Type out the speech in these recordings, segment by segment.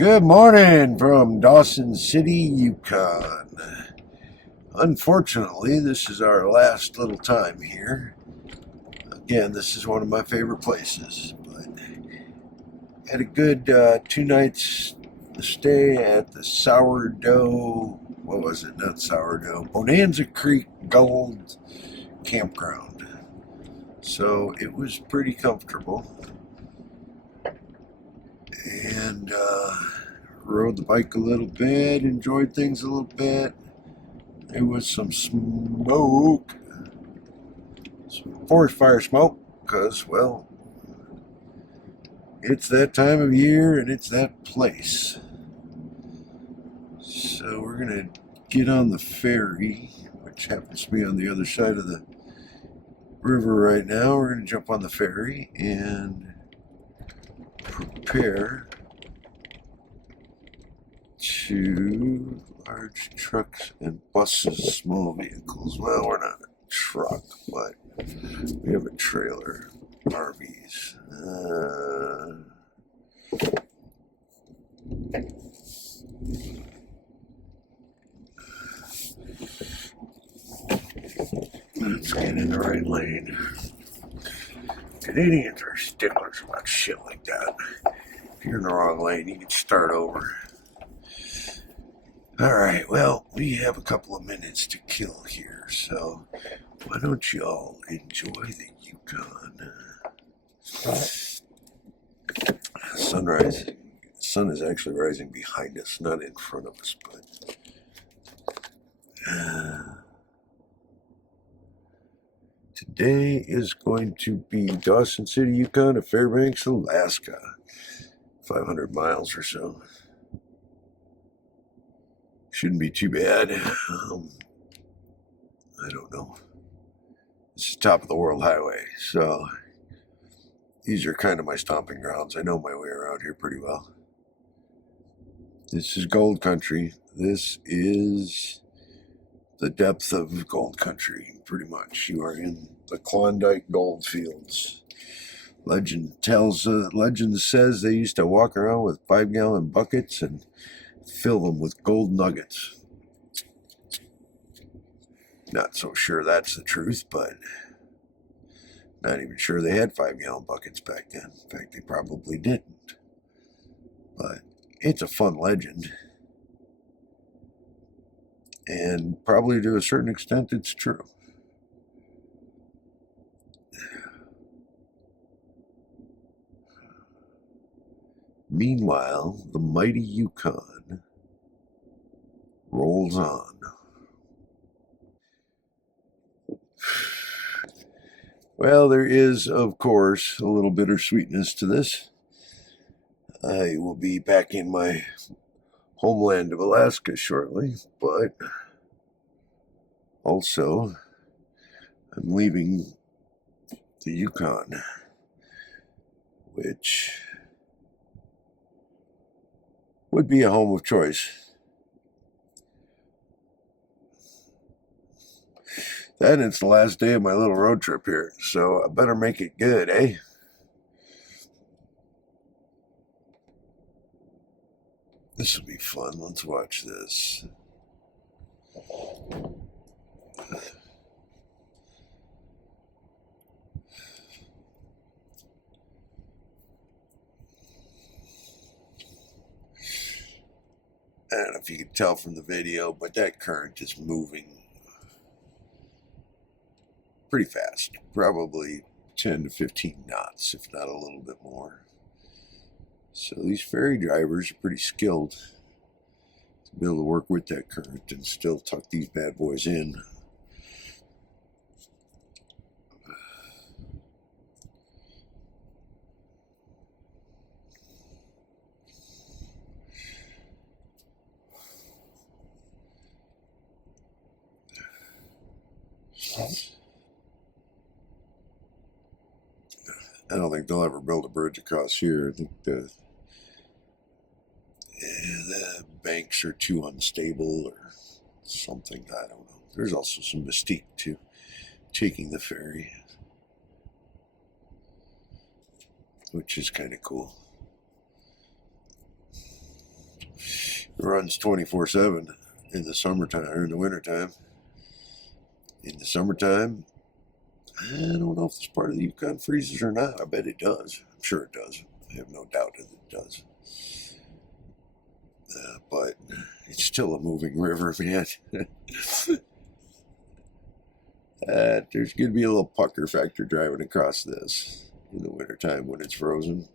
Good morning from Dawson City, Yukon. Unfortunately, this is our last little time here. Again, this is one of my favorite places, but had a good 2 nights stay at the Sourdough, what was it, not Sourdough, Bonanza Creek Gold Campground. So it was pretty comfortable. And rode the bike a little bit, enjoyed things a little bit. There was some smoke, some forest fire smoke, because, well, it's that time of year and it's that place. So we're going to get on the ferry, which happens to be on the other side of the river right now. We're going to jump on the ferry and prepare to large trucks and buses, small vehicles. Well, we're not a truck, but we have a trailer, RVs. Let's get in the right lane. Canadians are sticklers about shit like that. If you're in the wrong lane, you can start over. Alright, well, we have a couple of minutes to kill here, so why don't y'all enjoy the Yukon? Sunrise. The sun is actually rising behind us, not in front of us, but today is going to be Dawson City, Yukon to Fairbanks, Alaska. 500 miles or so. Shouldn't be too bad. I don't know. This is top of the world highway, so these are kind of my stomping grounds. I know my way around here pretty well. This is gold country. This is the depth of gold country, pretty much. You are in the Klondike gold fields. Legend says they used to walk around with 5-gallon buckets and fill them with gold nuggets. Not so sure that's the truth, but not even sure they had 5-gallon buckets back then. In fact, they probably didn't. But it's a fun legend. And probably to a certain extent, it's true. Meanwhile, the mighty Yukon rolls on. Well, there is, of course, a little bittersweetness to this. I will be back in my homeland of Alaska shortly, but also I'm leaving the Yukon, which would be a home of choice. Then it's the last day of my little road trip here, so I better make it good, eh? This will be fun. Let's watch this. I don't know if you can tell from the video, but that current is moving pretty fast. Probably 10 to 15 knots, if not a little bit more. So these ferry drivers are pretty skilled to be able to work with that current and still tuck these bad boys in. I don't think they'll ever build a bridge across here. I think the banks are too unstable or something. I don't know. There's also some mystique to taking the ferry, which is kind of cool. It runs 24/7 in the summertime or in the wintertime. In the summertime, I don't know if this part of the Yukon freezes or not. I bet it does. I'm sure it does. I have no doubt that it does. But it's still a moving river, man. There's going to be a little pucker factor driving across this in the wintertime when it's frozen.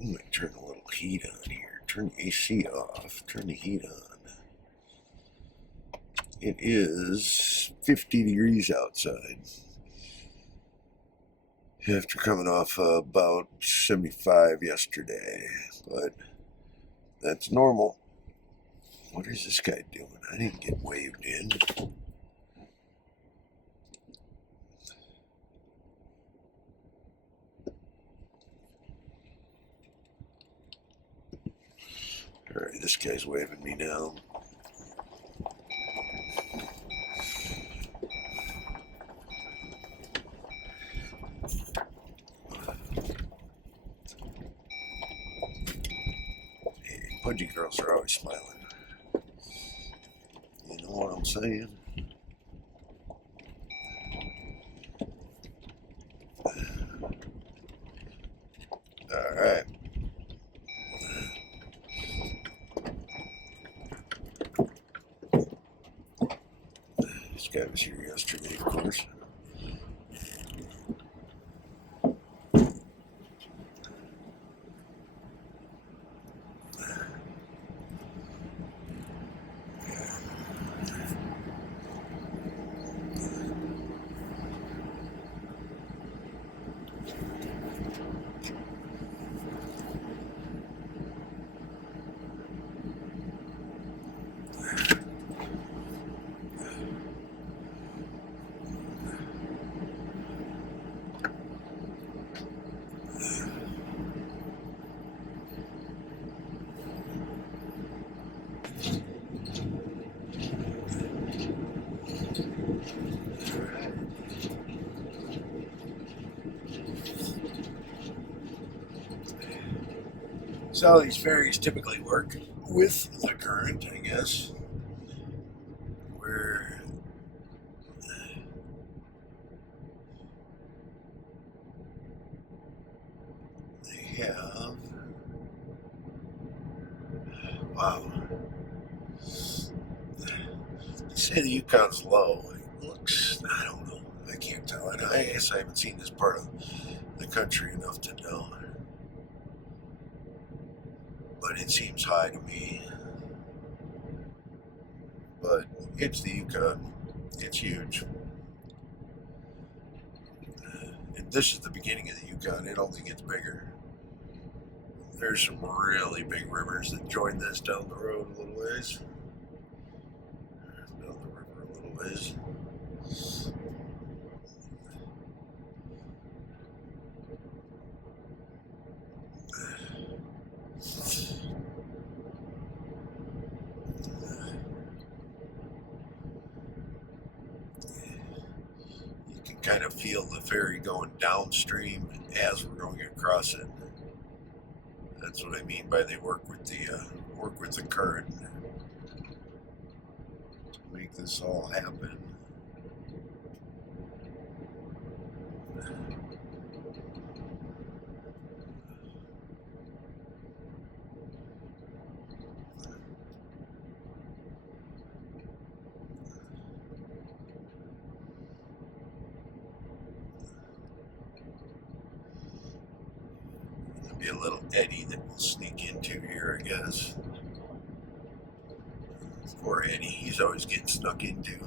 I'm going to turn a little heat on here. Turn the AC off. Turn the heat on. It is 50 degrees outside. After coming off about 75 yesterday. But that's normal. What is this guy doing? I didn't get waved in. Alright, this guy's waving me now. Hey, pudgy girls are always smiling. You know what I'm saying? Alright. This guy was here yesterday, of course. So these ferries typically work with the current, I guess, where they have, wow, they say the Yukon's low. It looks, I don't know, I can't tell. I guess I haven't seen this part of the country enough to know. But it seems high to me. But it's the Yukon. It's huge. And this is the beginning of the Yukon. It only gets bigger. There's some really big rivers that join this down the road a little ways. Down the river a little ways. You can kind of feel the ferry going downstream as we're going across it. That's what I mean by they work with the current to make this all happen. There'll be a little eddy that we'll sneak into here, I guess. Poor Eddie, he's always getting snuck into.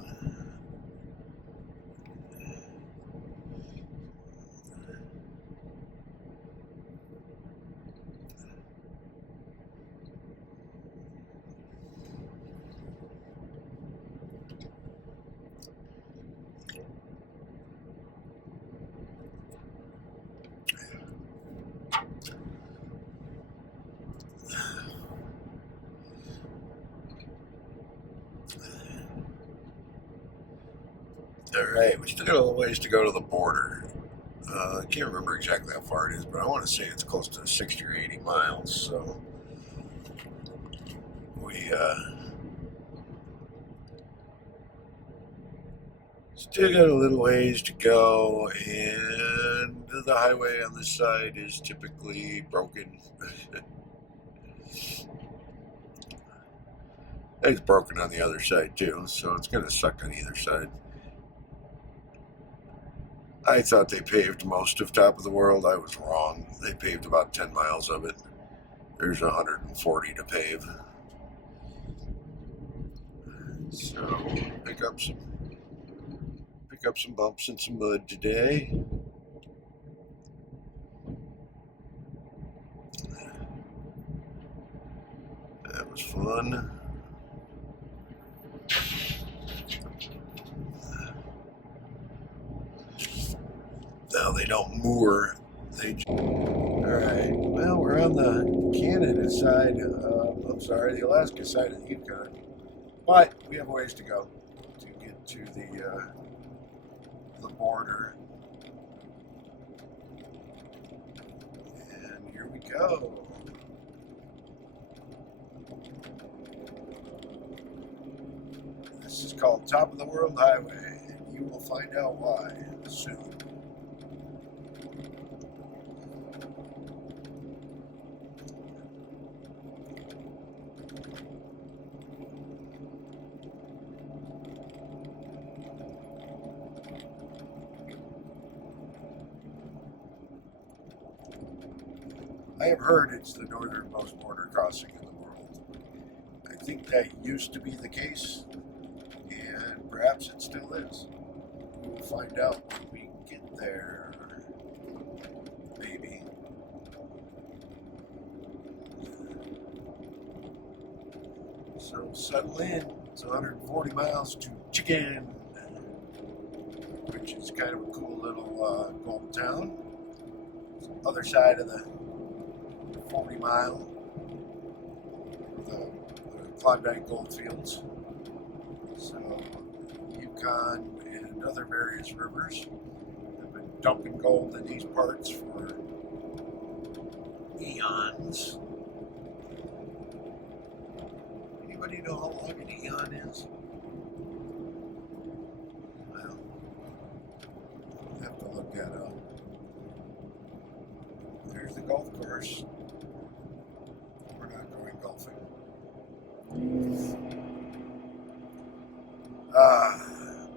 All right, we still got a little ways to go to the border. I can't remember exactly how far it is, but I want to say it's close to 60 or 80 miles. So we still got a little ways to go, and the highway on this side is typically broken. It's broken on the other side too, so it's going to suck on either side. I thought they paved most of Top of the World. I was wrong. They paved about 10 miles of it. There's 140 to pave. So pick up some bumps and some mud today. That was fun. Now they don't moor. All right. Well, we're on the Canada side. The Alaska side of the Yukon, but we have a ways to go to get to the border. And here we go. This is called Top of the World Highway, and you will find out why soon. I have heard it's the northernmost border crossing in the world. I think that used to be the case, and perhaps it still is. We will find out when we get there. Maybe. So settle in. It's 140 miles to Chicken, which is kind of a cool little gold town. It's the other side of the 40 mile, the Klondike Goldfields. So, Yukon and other various rivers have been dumping gold in these parts for eons. Anybody know how long an eon is? Well, I'll have to look that up. There's the golf course. We're not going golfing.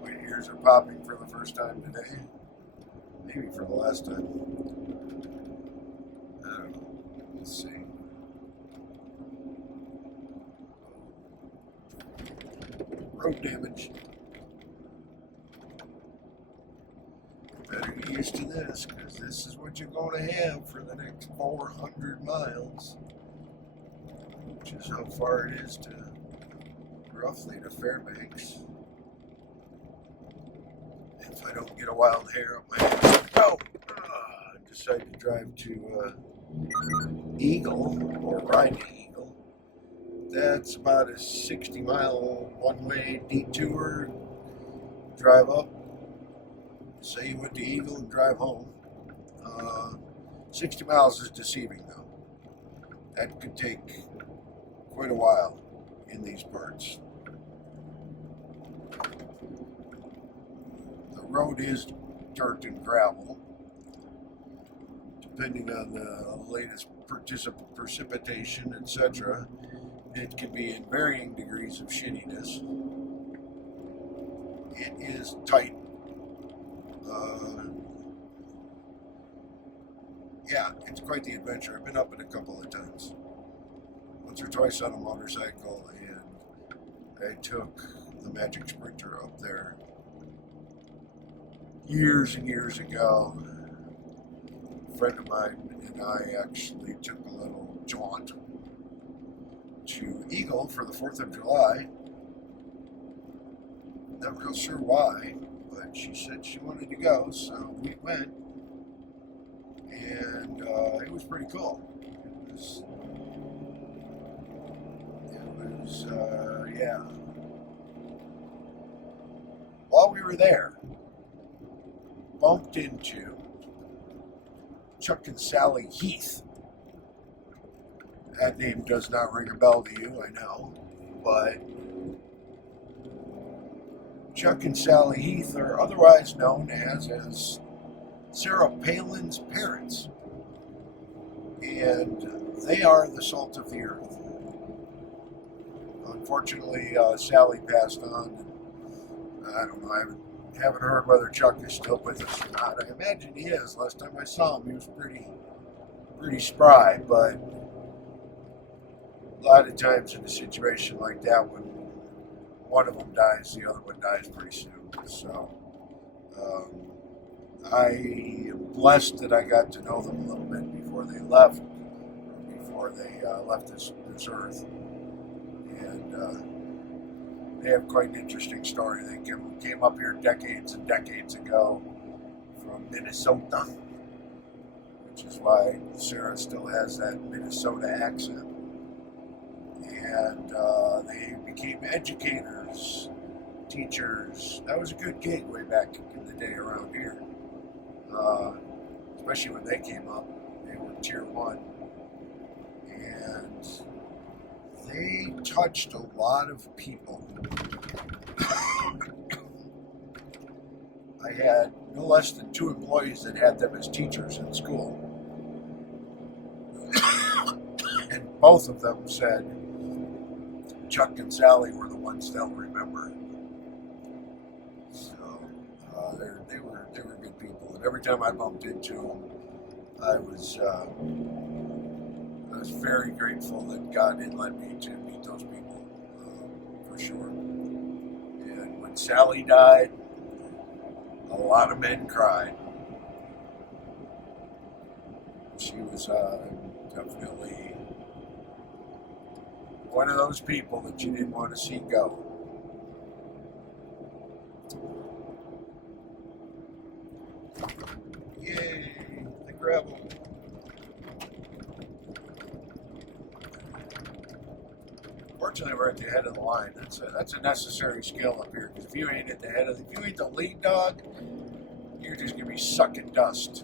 My ears are popping for the first time today. Maybe for the last time. I don't know. Let's see. Road damage. Better get used to this, because this is what you're going to have for the next 400 miles. Which is how far it is to roughly to Fairbanks. If I don't get a wild hair up my ass. Oh! I decided to drive to Eagle, or ride to Eagle. That's about a 60-mile one-way detour. Drive up. Say you went to Eagle and drive home. 60 miles is deceiving, though. That could take quite a while in these parts. The road is dirt and gravel, depending on the latest precipitation, etc. It can be in varying degrees of shittiness. It is tight. Yeah, it's quite the adventure. I've been up it a couple of times. Once or twice on a motorcycle, and I took the Magic Sprinter up there years and years ago. A friend of mine and I actually took a little jaunt to Eagle for the 4th of July. Not real sure why, but she said she wanted to go, so we went, and it was pretty cool. Yeah. While we were there, bumped into Chuck and Sally Heath. That name does not ring a bell to you, I know, but Chuck and Sally Heath are otherwise known as Sarah Palin's parents, and they are the salt of the earth. Unfortunately, Sally passed on. And I don't know. I haven't heard whether Chuck is still with us or not. I imagine he is. Last time I saw him, he was pretty spry. But a lot of times in a situation like that, when one of them dies, the other one dies pretty soon. So I am blessed that I got to know them a little bit before they left this earth. And they have quite an interesting story. They came up here decades and decades ago from Minnesota, which is why Sarah still has that Minnesota accent. And they became educators, teachers. That was a good gig way back in the day around here, especially when they came up. They were tier 1. And they touched a lot of people. I had no less than 2 employees that had them as teachers in school. And both of them said Chuck and Sally were the ones they'll remember. So they were good people. And every time I bumped into them, I was very grateful that God had led me to meet those people, for sure. And when Sally died, a lot of men cried. She was definitely one of those people that you didn't want to see go. Yay, the gravel. Fortunately, we're at the head of the line. That's a necessary skill up here, because if you ain't at the head of if you ain't the lead dog, you're just gonna be sucking dust.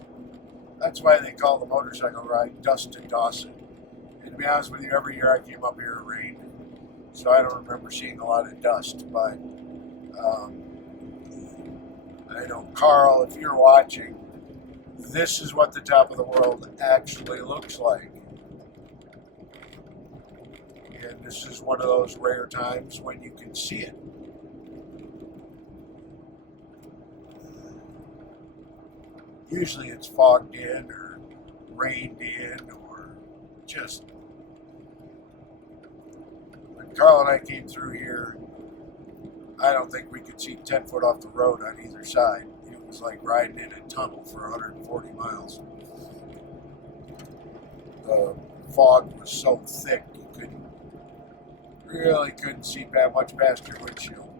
That's why they call the motorcycle ride Dust to Dawson. And to be honest with you, every year I came up here it rained, so I don't remember seeing a lot of dust. But I know, Carl, if you're watching, this is what the top of the world actually looks like. And this is one of those rare times when you can see it. Usually it's fogged in or rained in or just... When Carl and I came through here, I don't think we could see 10 foot off the road on either side. It was like riding in a tunnel for 140 miles. The fog was so thick you couldn't see that much past your windshield.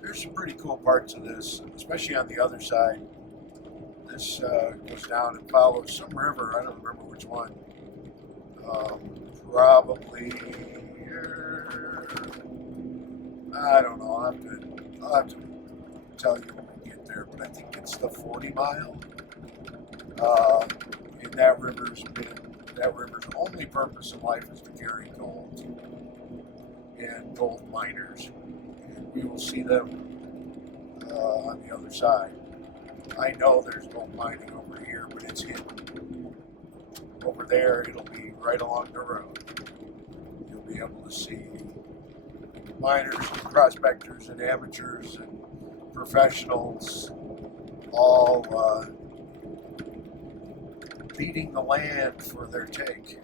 There's some pretty cool parts of this, especially on the other side. This goes down and follows some river. I don't remember which one. Probably, I don't know. I'll have to tell you when we get there. But I think it's the 40 mile. And that river's only purpose in life is to carry gold and gold miners. And we will see them on the other side. I know there's gold mining over here, but it's hidden. Over there, it'll be right along the road. You'll be able to see miners, and prospectors, and amateurs, and professionals all beating the land for their take.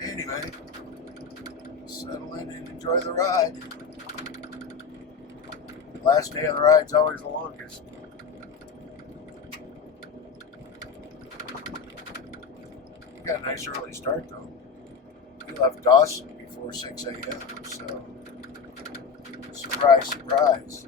Anyway, settle in and enjoy the ride. Last day of the ride's always the longest. We got a nice early start though. We left Dawson before 6 a.m. So Surprise, surprise.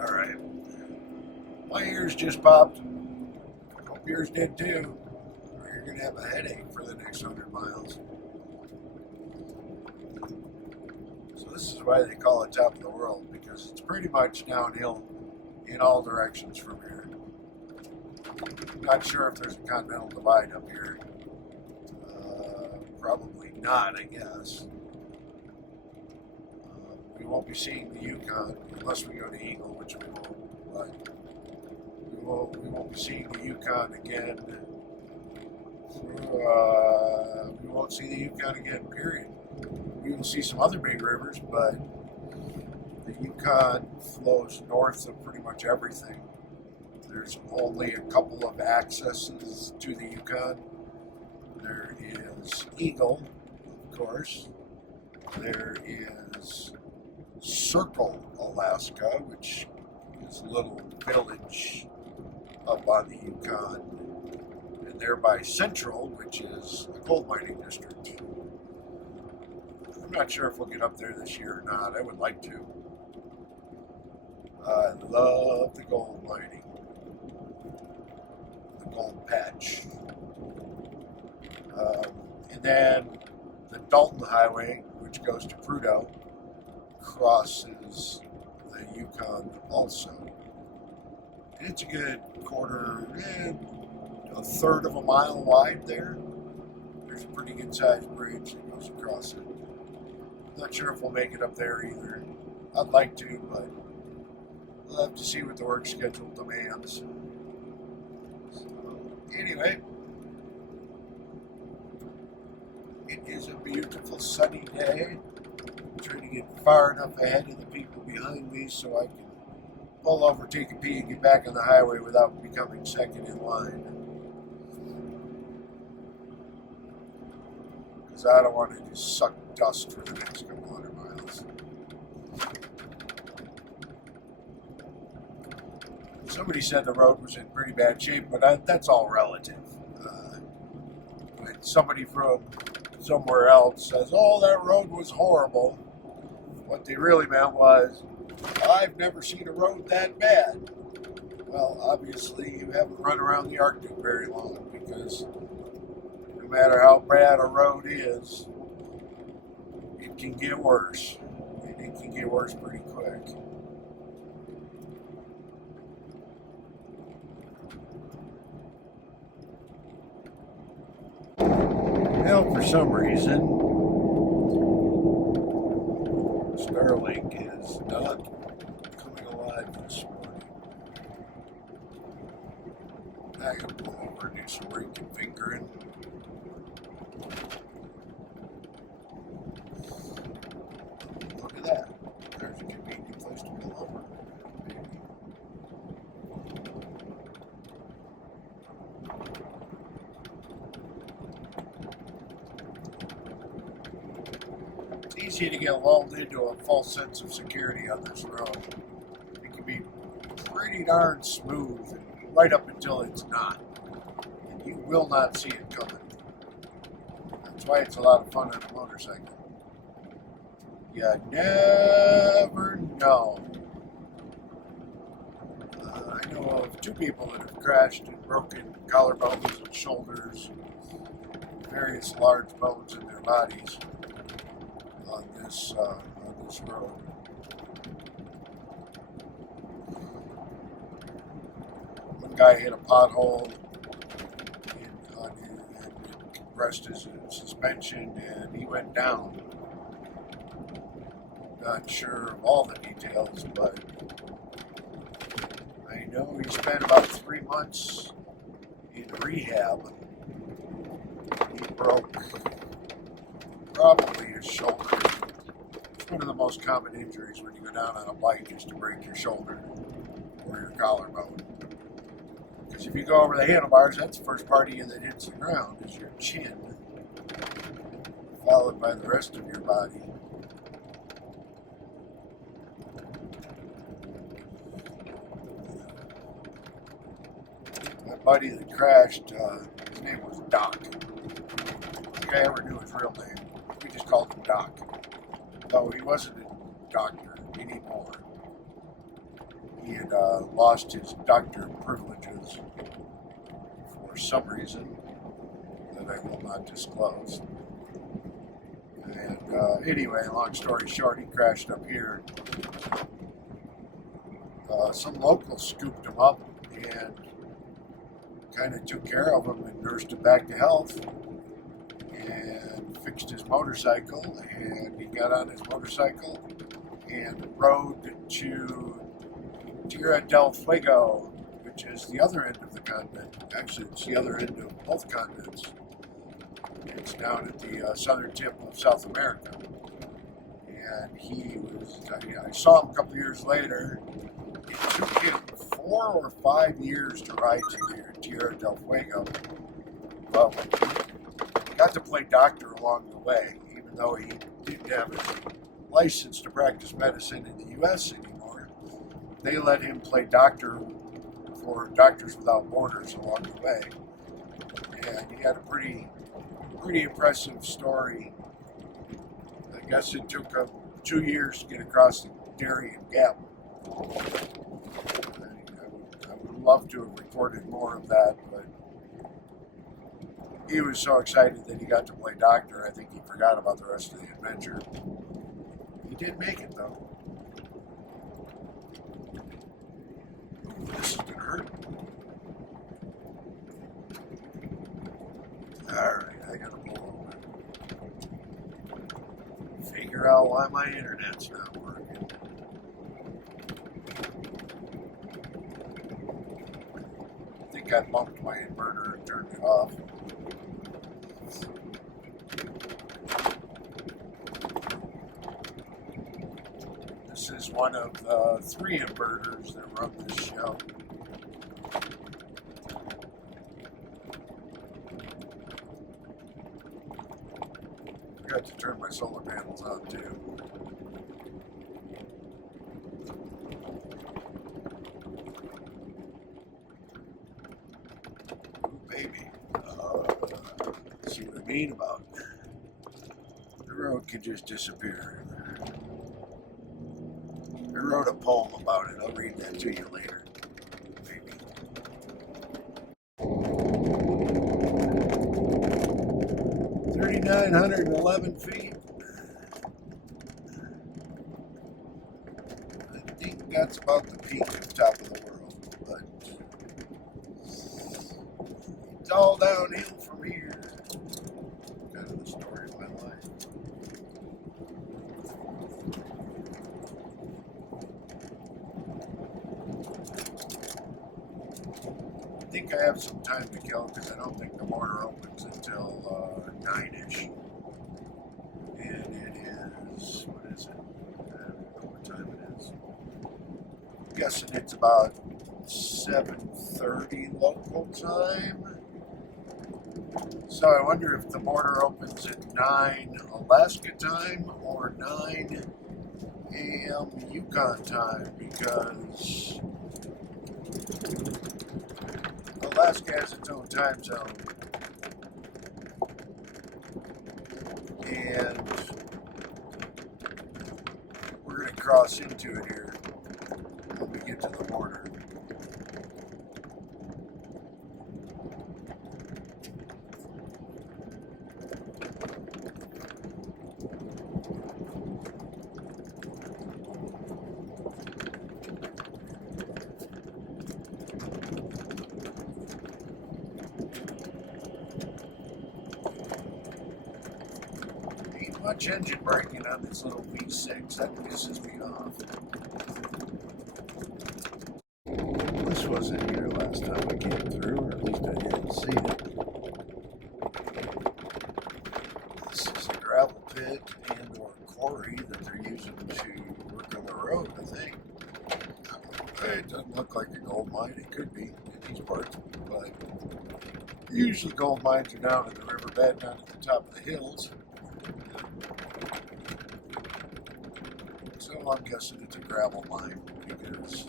All right. My ears just popped. Hope yours did too. Or you're going to have a headache for the next 100 miles. So this is why they call it top of the world, because it's pretty much downhill in all directions from here. Not sure if there's a continental divide up here. Probably not, I guess. We won't be seeing the Yukon unless we go to Eagle, which we won't. But we won't be seeing the Yukon again. We won't see the Yukon again, period. We will see some other big rivers, but the Yukon flows north of pretty much everything. There's only a couple of accesses to the Yukon. There is Eagle, of course. There is Circle, Alaska, which is a little village up on the Yukon. And thereby Central, which is a gold mining district. I'm not sure if we'll get up there this year or not. I would like to. I love the gold mining. The gold patch. And then the Dalton Highway, which goes to Prudhoe, crosses the Yukon also. And it's a good a third of a mile wide there. There's a pretty good sized bridge that goes across it. Not sure if we'll make it up there either. I'd like to, but we'll have to see what the work schedule demands. So, anyway, it is a beautiful sunny day. I'm trying to get far enough ahead of the people behind me so I can pull over, take a pee, and get back on the highway without becoming second in line. Because I don't want to just suck dust for the next couple 100 miles. Somebody said the road was in pretty bad shape, but that's all relative. When somebody from somewhere else says, "Oh, that road was horrible," what they really meant was, "I've never seen a road that bad." Well, obviously you haven't run around the Arctic very long, because no matter how bad a road is, it can get worse. And it can get worse pretty quick. Well, for some reason, Starlink is not coming alive this morning. I can pull over and do some reconfiguring. Look at that. There's a convenient place to pull over. It's easy to get lulled into a false sense of security on this road. It can be pretty darn smooth right up until it's not. And you will not see it coming. That's why it's a lot of fun on a motorcycle. You never know. I know of 2 people that have crashed and broken collarbones and shoulders, various large bones in their bodies on this road. One guy hit a pothole and compressed his suspension, and he went down. Not sure of all the details, but I know he spent about 3 months in rehab. He broke probably his shoulder. It's one of the most common injuries when you go down on a bike, is to break your shoulder or your collarbone. Because if you go over the handlebars, that's the first part of you that hits the ground, is your chin, followed by the rest of your body. buddy that crashed, his name was Doc. I think I ever knew his real name. We just called him Doc. Though he wasn't a doctor anymore. He had lost his doctor privileges for some reason that I will not disclose. And anyway, long story short, he crashed up here. Some locals scooped him up and kind of took care of him and nursed him back to health and fixed his motorcycle, and he got on his motorcycle and rode to Tierra del Fuego, which is the other end of the continent. Actually, it's the other end of both continents. It's down at the southern tip of South America. And he was, I saw him a couple years later. It took him 4 or 5 years to ride to Tierra del Fuego. Well, he got to play doctor along the way, even though he didn't have his license to practice medicine in the U.S. anymore. They let him play doctor for Doctors Without Borders along the way. And he had a pretty impressive story. I guess it took 2 years to get across the Darien Gap. I would love to have recorded more of that, but he was so excited that he got to play doctor, I think he forgot about the rest of the adventure. He did make it, though. This is going to hurt. Alright, I got to pull over. Figure out why my internet's not working. I think I bumped my inverter and turned it off. This is one of the 3 inverters that run this show. Forgot to turn my solar panels on too. Ooh, baby. See what I mean about the road could just disappear. I wrote a poem about it. I'll read that to you later. Maybe. 3,911 feet. I think that's about the peak of top of the world, but it's all downhill from here. Kind of the story of my life. I think I have some time to kill because I don't think the border opens until 9-ish. And it is, what is it? I don't know what time it is. I'm guessing it's about 7:30 local time. So I wonder if the border opens at 9 Alaska time or 9 a.m. Yukon time, because Alaska has its own time zone, and we're going to cross into it here when we get to the border. Much engine braking on this little V6, that pisses me off. This wasn't here last time I came through, or at least I didn't see it. This is a gravel pit and or quarry that they're using to work on the road, I think. It doesn't look like a gold mine. It could be in these parts, but usually gold mines are down in the riverbed, not at the top of the hills. So I'm guessing it's a gravel mine, because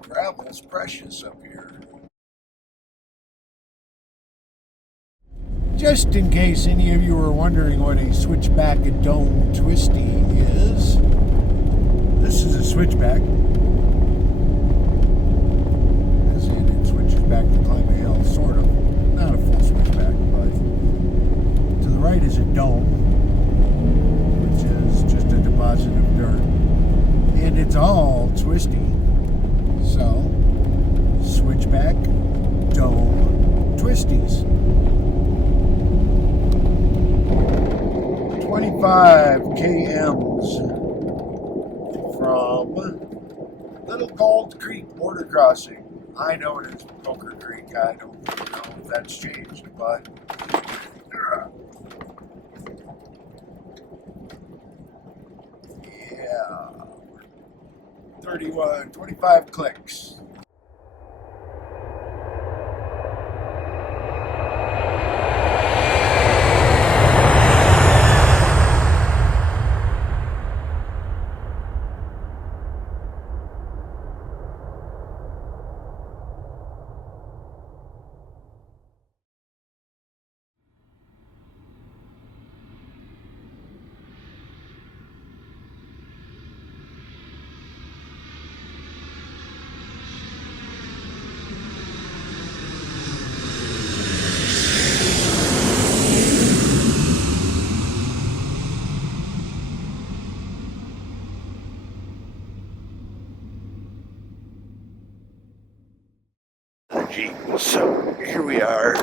gravel is precious up here. Just in case any of you were wondering what a switchback dome twisty is, this is a switchback. As in, it switches back to climb a hill, sort of. Not a full switchback, but to the right is a dome, which is just a deposit of dirt. And it's all twisty. So, switchback dome twisties. 25 kms from Little Gold Creek border crossing. I know it is Poker Creek. I don't know if that's changed, but yeah, 25 clicks. So here we are.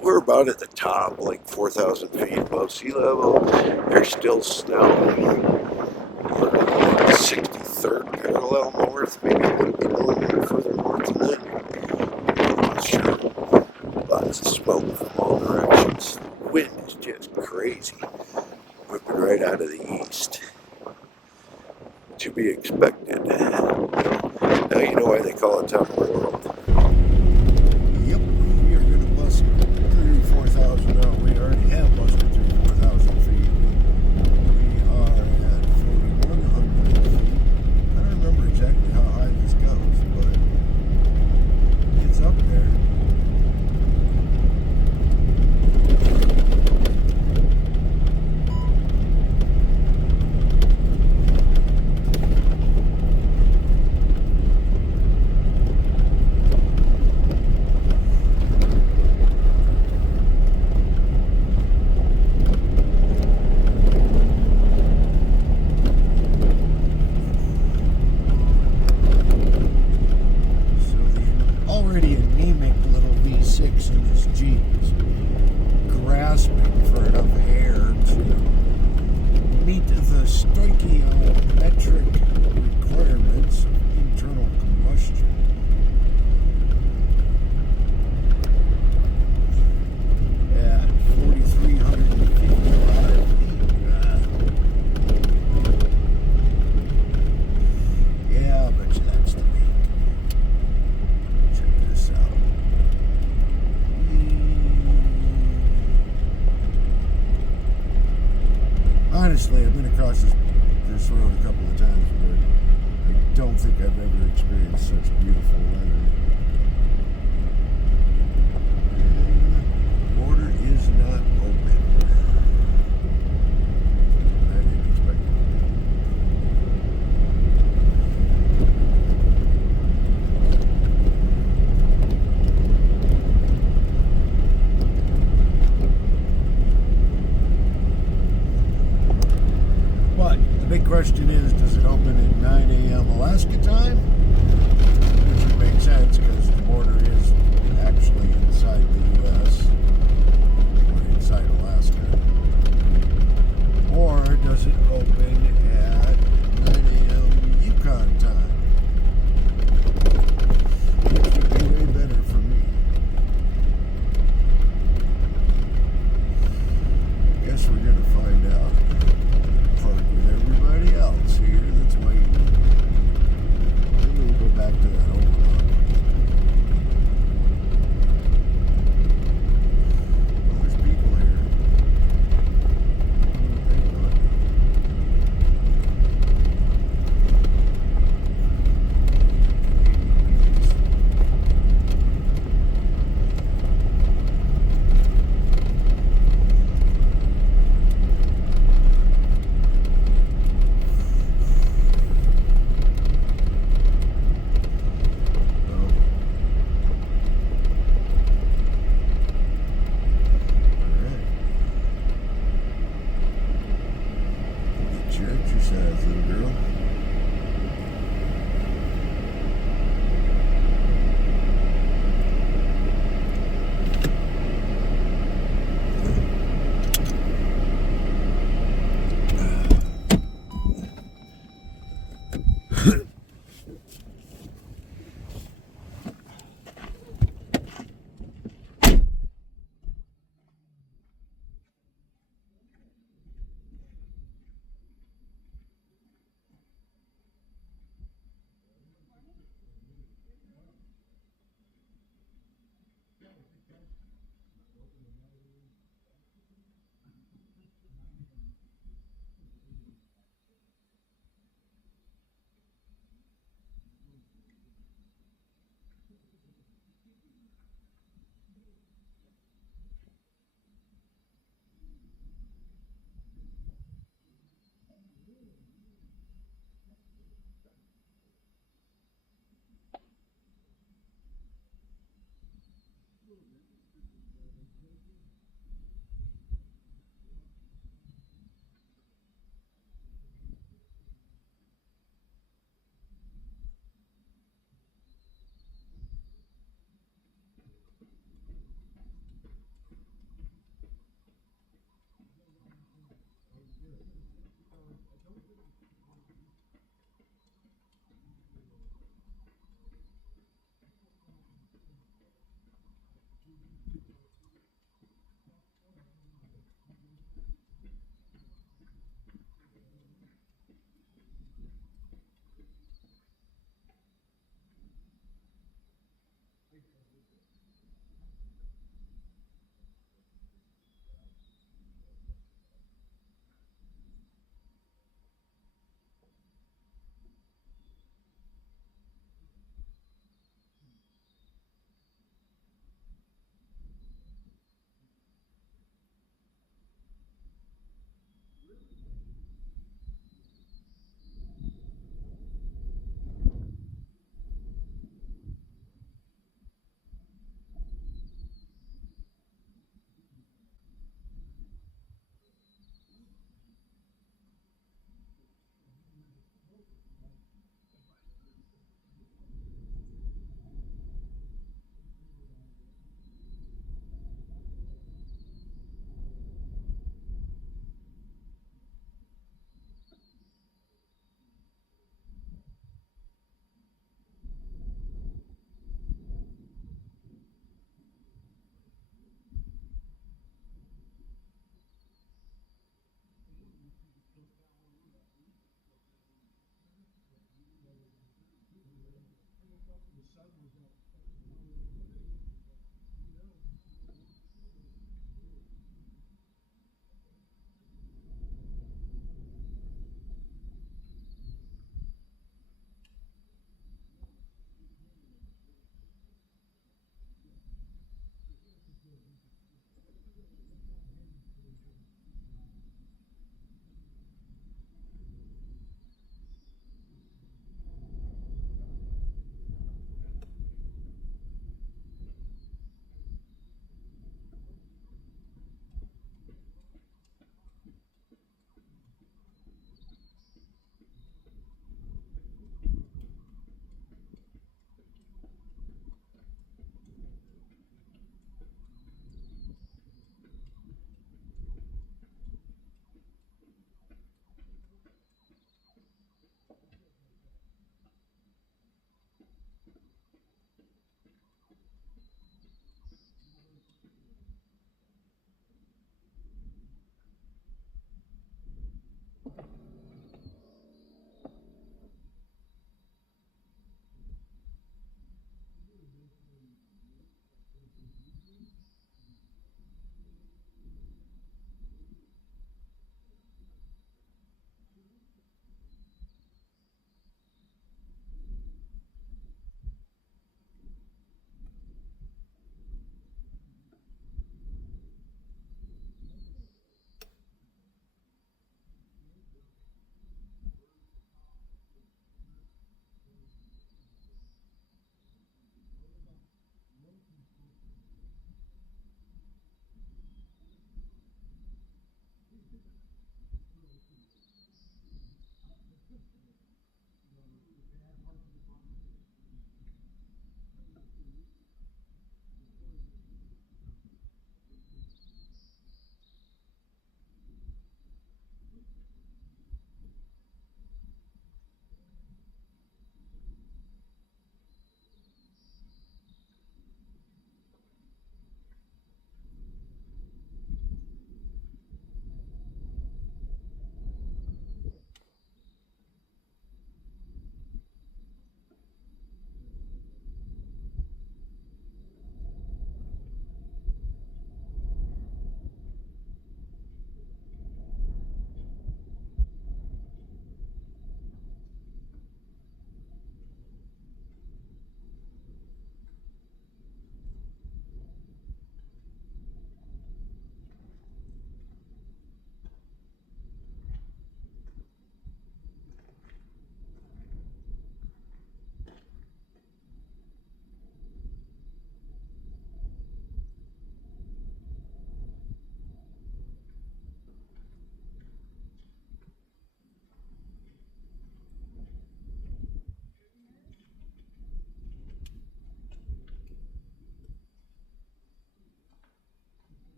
We're about at the top, like 4,000 feet above sea level. There's still snow. We're at the 63rd parallel north, maybe a little bit further north than that. I'm not sure. Lots of smoke from all directions. The wind is just crazy. Whipping right out of the east. To be expected. Now you know why they call it top of the world. Yep, we are going to bust 34,000 now. We already have busted 34,000 feet. We are at 4,100 feet. I don't remember exactly how high this goes, but it's up there. Already anemic little V6 in this Jeep is grasping for enough air to meet the stoichiometric requirements of internal combustion. At 4,355 feet. Yeah, I bet you that's the peak. Check this out. Honestly, I've been across this road a couple of times, but I don't think I've ever experienced such beautiful weather. The border is not open. I didn't expect it to be. But the big question is, does it open at 9 a.m. Alaska time? Which would make sense because the border is actually inside the U.S. or inside Alaska. Or does it open at 9 a.m. Yukon time? Which would be way better for me. Guess we're going to find out. Park with everybody else here that's waiting.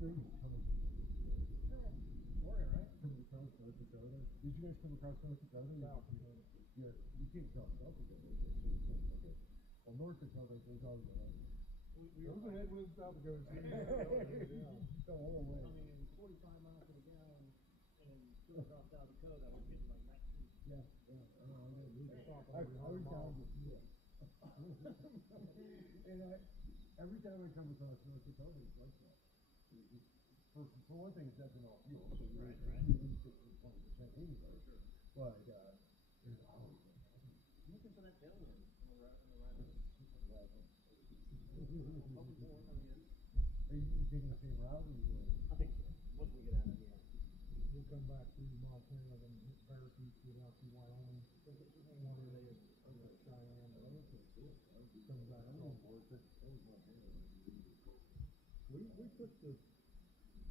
streams coming. Oregon, right? Coming across North Dakota. Did you guys come across North Dakota? South Dakota. Yeah, you came across South Dakota. Okay. Well, North Dakota, there's always a head. There was a headwind in South Dakota. The whole way. I mean, 45 miles to the gallon and going across South Dakota, I was getting like 19. Yeah, yeah. I was down to feel. And every time I come across North Dakota, it's like that. For one thing, it's ethanol fuel, so you're losing 20% anyway. Sure. But there's always a head. Looking for that tailwind on the right. Are you taking the same route? Or I think so. Once we get out of here. We'll come back through Montana, then hit Bear Creek, get out through Wyoming, Monterey, Cheyenne, come back. We took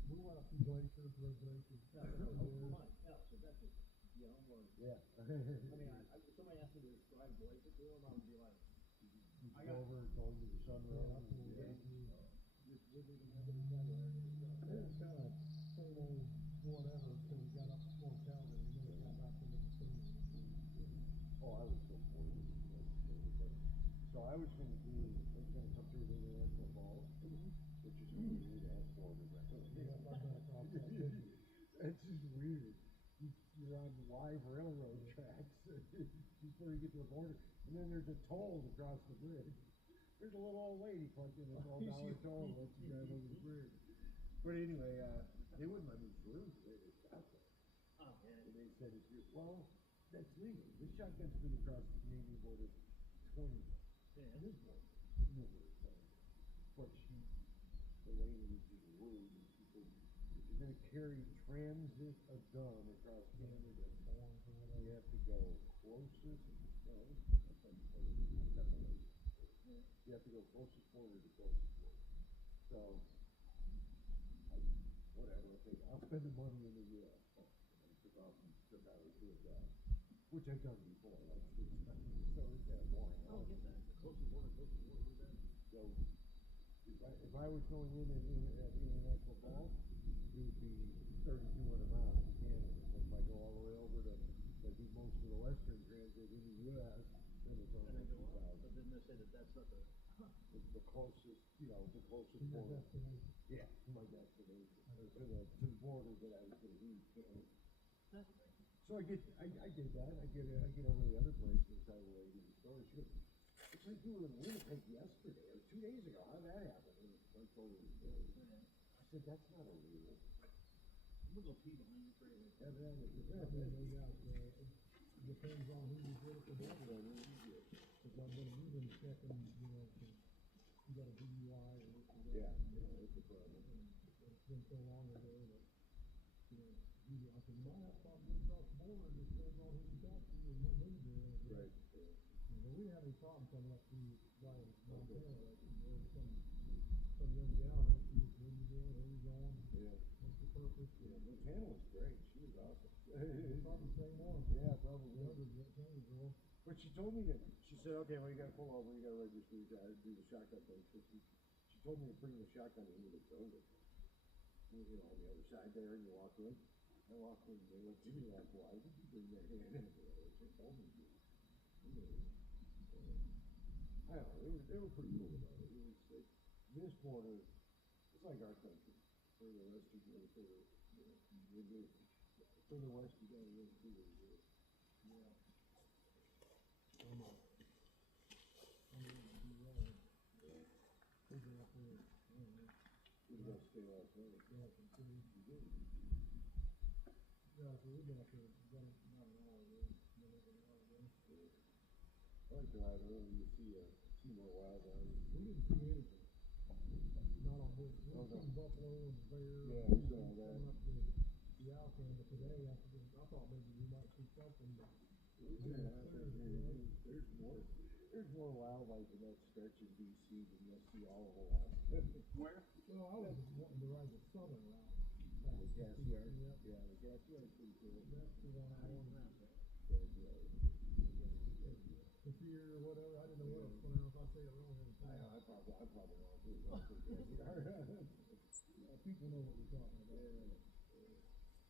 we went up through glaciers, red glaciers. So that's just, Yeah. I mean, if somebody asked me to describe glacier to them, I would be like, Over, going to the sun road. just living in heaven together. It's kind of same old whatever until we got up to Fort Calgary, and then we got back into the city. Oh, I was so bored. So I was going to come through the International Falls, which is weird as border. It's just weird. You're on live railroad tracks before you get to the border, and then there's a toll across the bridge. There's a little old lady collecting a $12 toll once you drive over the bridge. But anyway, they wouldn't let me through. They just stopped there. Oh, yeah. And they said, well, that's legal. This shotgun's been across the Canadian border 20 Yeah, it is one. numerous times. But the lady was just rude. And she said, if you're going to carry transit a gun across Canada, you have to go closest. No, that's not definitely. You have to go closest border to closest border. So, whatever. Okay, I'll spend the money in the U.S. I took off and took out a tour guide, which I've done before. So it's kind of boring. I don't get that. The closest border, do that. So, if I was going in at International Falls, it would be 3,200 miles to Canada. But if I go all the way over to, I do most of the Western transit in the U.S., then it's only And they go up, 2,000. but then they say that that's not the. It's the closest, the closest Your border. destination. Yeah, to my destination, or to the border that I was going to leave Canada. That's great. So I did that. I get over to the other place and tell the lady the story. She goes, it's like you were in Winnipeg yesterday or 2 days ago. How did that happen? And I told her the story. I said, that's not a rule. We'll go pee behind your trailer. Evidently. It depends on who you get at the border. Because I've been checking, you got a DUI or this or that. Yeah, it's a problem. It's been so long ago that, I said, you might have to talk to across the border, it just depends on who you talk to and what mood they're in. Right. But we didn't have any problem coming up through Montana, like, there was some young gal, and she was, what are you doing, where are you going? Yeah. What's the purpose? Yeah, Montana was great. She was awesome. Probably the same one. Yeah, probably. The other Canadian girl. But she told me that, she said, okay, well, you gotta pull over, you gotta register, you gotta do the shotgun thing. So she told me to bring the shotgun into the building. On the other side there, and you walk in. I walked in, and they looked at me like, why would you bring that in? She told me to. I don't know, they were pretty cool about it. It was this border, it's like our country. Further west you go, further west you go, the further you go. Yeah. We got to stay last night. Yeah, so we've been up here, about an hour ago, I like to ride early, you see more wildlife. We didn't see anything. Not on this. We seen buffalo and bear. Yeah, we saw that. Coming up to the Alcan, but today I thought maybe we might see something. But there's more wildlife in that stretch in DC than you'll see all of Alaska. Where? Well, I was wanting to ride the southern route. The Cassiar. Yep. Yeah, the Cassiar is pretty cool. That's the one I wanted. Kaffir or whatever, I didn't know what it was pronounced. I say it wrong every time. I probably wrong too. people know what we're talking about.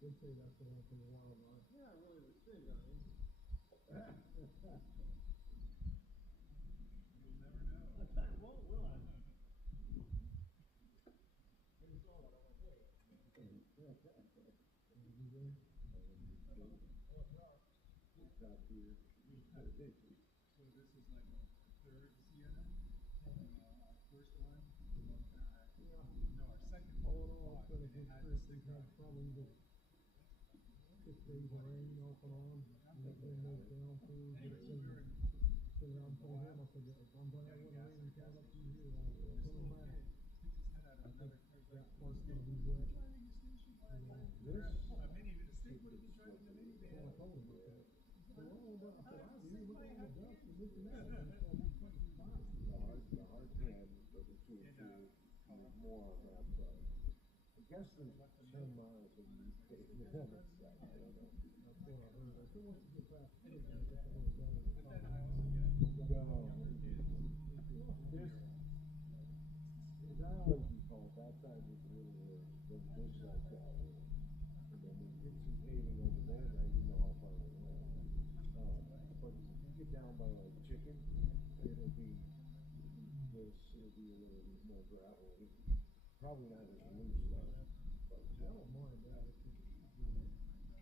They'd say that's the one from the wildlife. Yeah, really was big on him. You'll never know. Well, will I? Maybe saw that on my plate. Not here. So this is like our third Sienna. Our first one, no, our second one. All in all, it's been a and it good had trip. the We've sticker had on it. probably the 6 days of rain off and on. And then those downpours. Anyway, so we were in So I'm telling him, I said, if I'm going out with the rain coming up through here, I'll this come little back. kid sticks his head out of another car's That like, part's gonna be wet. driving a station wagon. This? A minivan, a stick would have been driving the So I minivan. told him, I said, well, but I said, I do, look at all the dust and this and that. And it's gonna be fucking fine. The hard pan, but the two is more on that side. I guess there's 10 miles of new pavement on that side. I don't know. That's what I heard. I said, once you get past, it gets a little better. But then I also get No. younger kids. This, that was called, that side was a little worse than this side got. And then we did some paving over there, and I didn't know how far we went. But if you get down by like Chicken, it'll be this, it'll be a little bit more gravelly. Probably not as loose though. But, I don't mind that if you,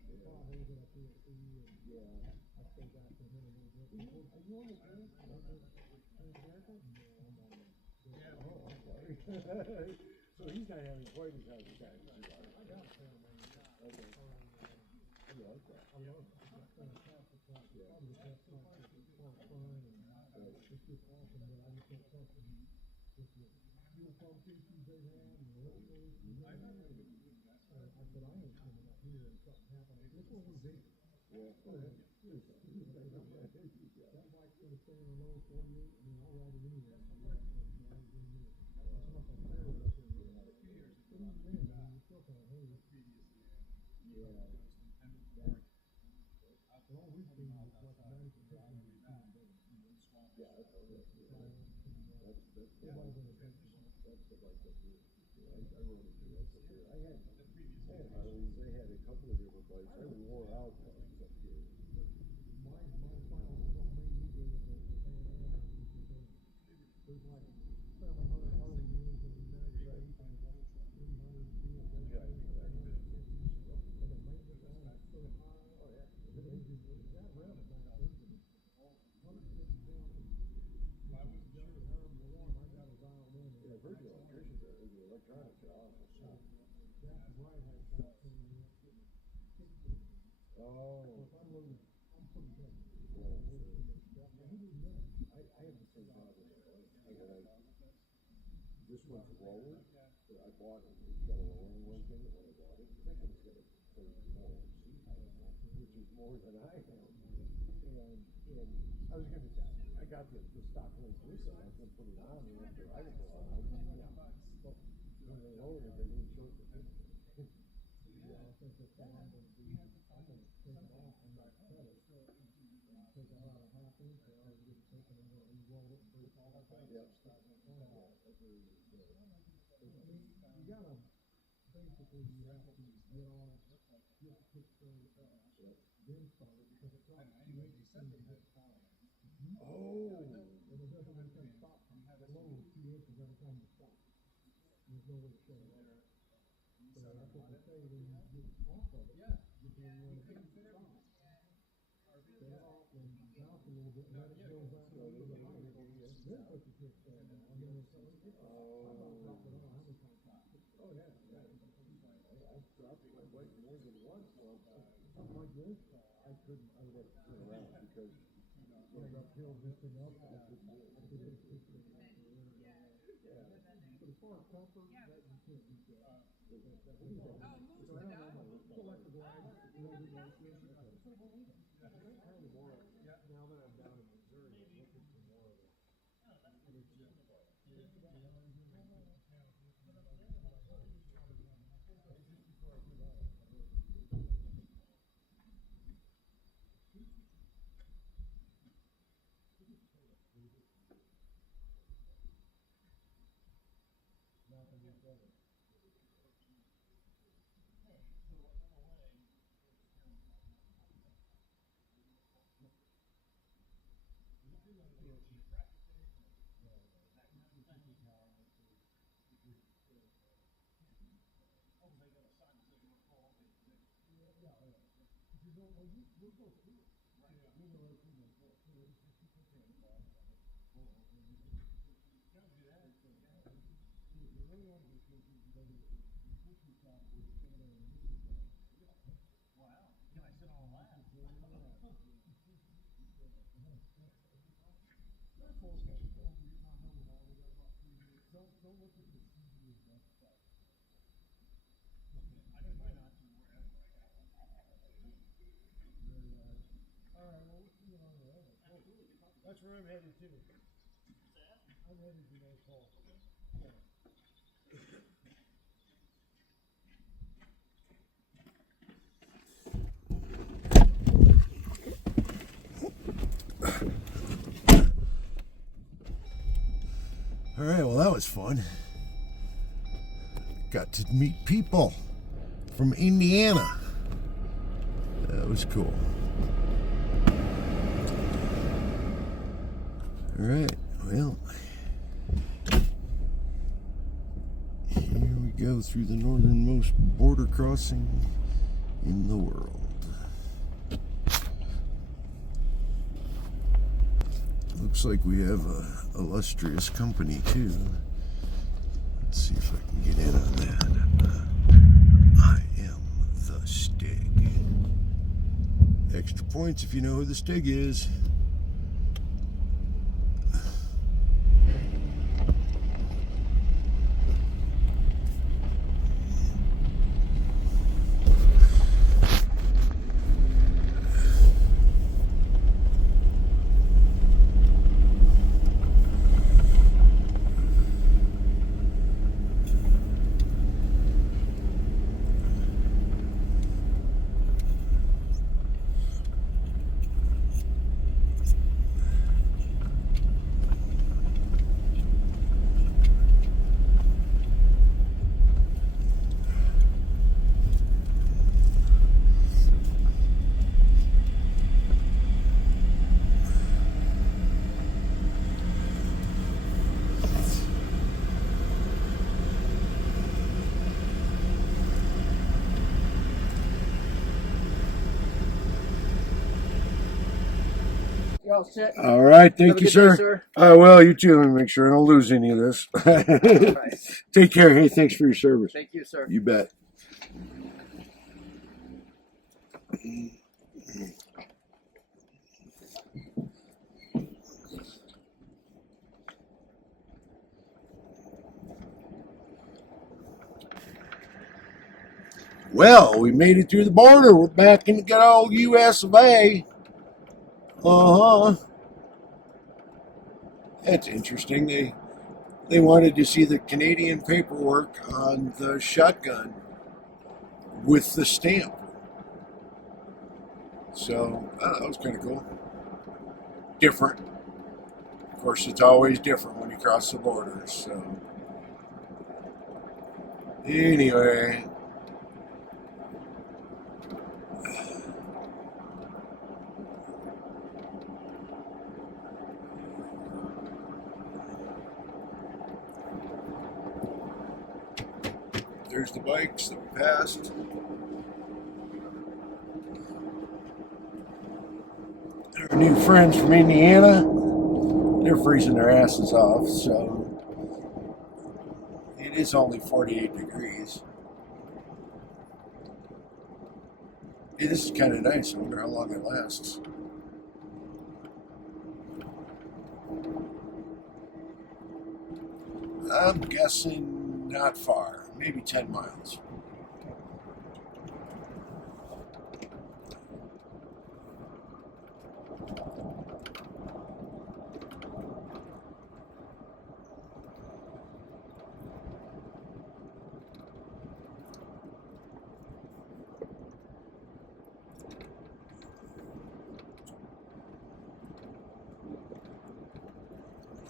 the potholes that I can't see and yeah. I stay back from him a little bit. Are you on the green? Yeah, Oh, I'm sorry. So he's not having quite as hard a time as you are. I got a family. Okay. I like that. I love it. It's been a Catholic class. It's probably the best class it's part fun and it's just awesome, but I just don't trust them with the fuel pump issues they have and the oil issues. I remember I said, I ain't coming up here and something happened. This one was big. Yeah. That bike's gonna stay in a low 48, I mean, I'll ride it anywhere. It's not gonna fair up there. a few years But ago, even then, I mean, you're still kind of, hey, previous year, Yeah. goes from Emmett Park out and all we've 20 seen miles is like outside, 90% all of the way back, swamp. Yeah, that's Nobody's gonna take it. That's the bike up here. I rode it too. That's up here. I had The previous I had year. Harleys. I had a couple of different bikes. I wore out bikes up here. My final what made me do it was the Pan Am is because there's like 700 Harley dealers in the United States and 300 vehicles. Yeah, And the maintenance on it's so high. Oh yeah. That rev back then, 150,000. Well, I wasn't Just sure. the arm alarm, I got it dialed in. Yeah, I've heard the electricians are, the electronics are awesome. That's right, I got it. Oh. So if I'm loaded, I'm pretty good. Yeah. He didn't know. I have the same problem. This one's lower. I bought it. It's got a lowering link in it when I bought it. That one's got a 34 seat, which is more than I have. And I was gonna say, I got the stock link this and I was gonna put it on there after I was but when they lowered it, they didn't show the picture. Yeah, I think that's what I'm gonna do. I'm gonna take it off and not cut it. Take about a half inch, or I'll get it taken, I'm gonna re-roll it, break all that. Yeah. You gotta, basically, you have to get on, get the kick started, then start it, because it's not too late to send it to get power. Oh. And it doesn't make sense stop from below 2 inches every time you stop. There's no way to shut it off. So that's what they say when you get off of it. Yeah. You can run it, stop. Stay off and bounce a little bit, and let it go back over the height. Then put the kick stand on, and then it's, I'm not dropping it on, how many times? Oh, yeah. I've dropped my bike more than once. Something like this, I couldn't, I would have to turn around because goes uphill just enough, I could get a kick stand on there. But as far as comfort, that you can't beat that. So I don't know, select the glide, loaded like this. I think kind of more, now that I'm down in Missouri, I'm looking for more of it. Nothing gets better. That's where I'm headed to. I'm headed to North Pole. All right, well, that was fun. Got to meet people from Indiana. That was cool. All right, well, here we go through the northernmost border crossing in the world. Looks like we have a illustrious company too. Let's see if I can get in on that. I am the Stig. Extra points if you know who the Stig is. You all set? All right, thank Have a you, good day, sir. sir. Well, you too. Let me make sure I don't lose any of this. Right. Take care. Hey, thanks for your service. Thank you, sir. You bet. Well, we made it through the border. We're back in the good old U.S. of A. Uh-huh. That's interesting. They wanted to see the Canadian paperwork on the shotgun with the stamp. So, that was kind of cool. Different. Of course, it's always different when you cross the border. So, anyway. There's the bikes that we passed. Our new friends from Indiana, they're freezing their asses off, so it is only 48 degrees. Hey, this is kind of nice. I wonder how long it lasts. I'm guessing not far, maybe 10 miles.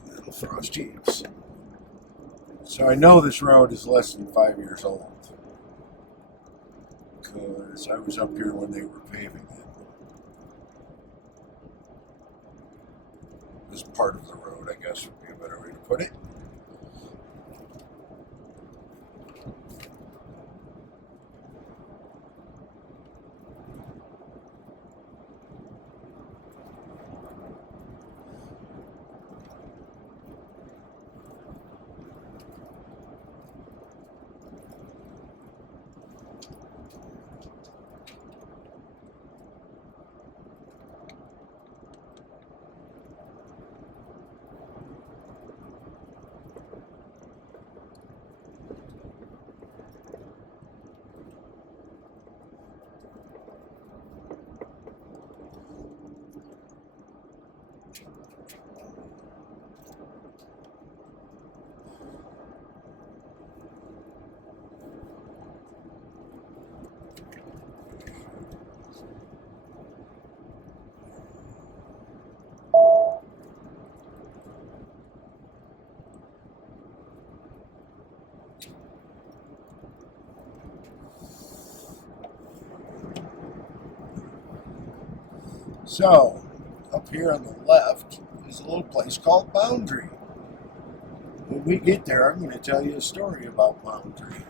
Little Frosties. So I know this road is less than 5 years old, because I was up here when they were paving it. It was part of the road, I guess would be a better way to put it. So, up here on the left is a little place called Boundary. When we get there, I'm going to tell you a story about Boundary.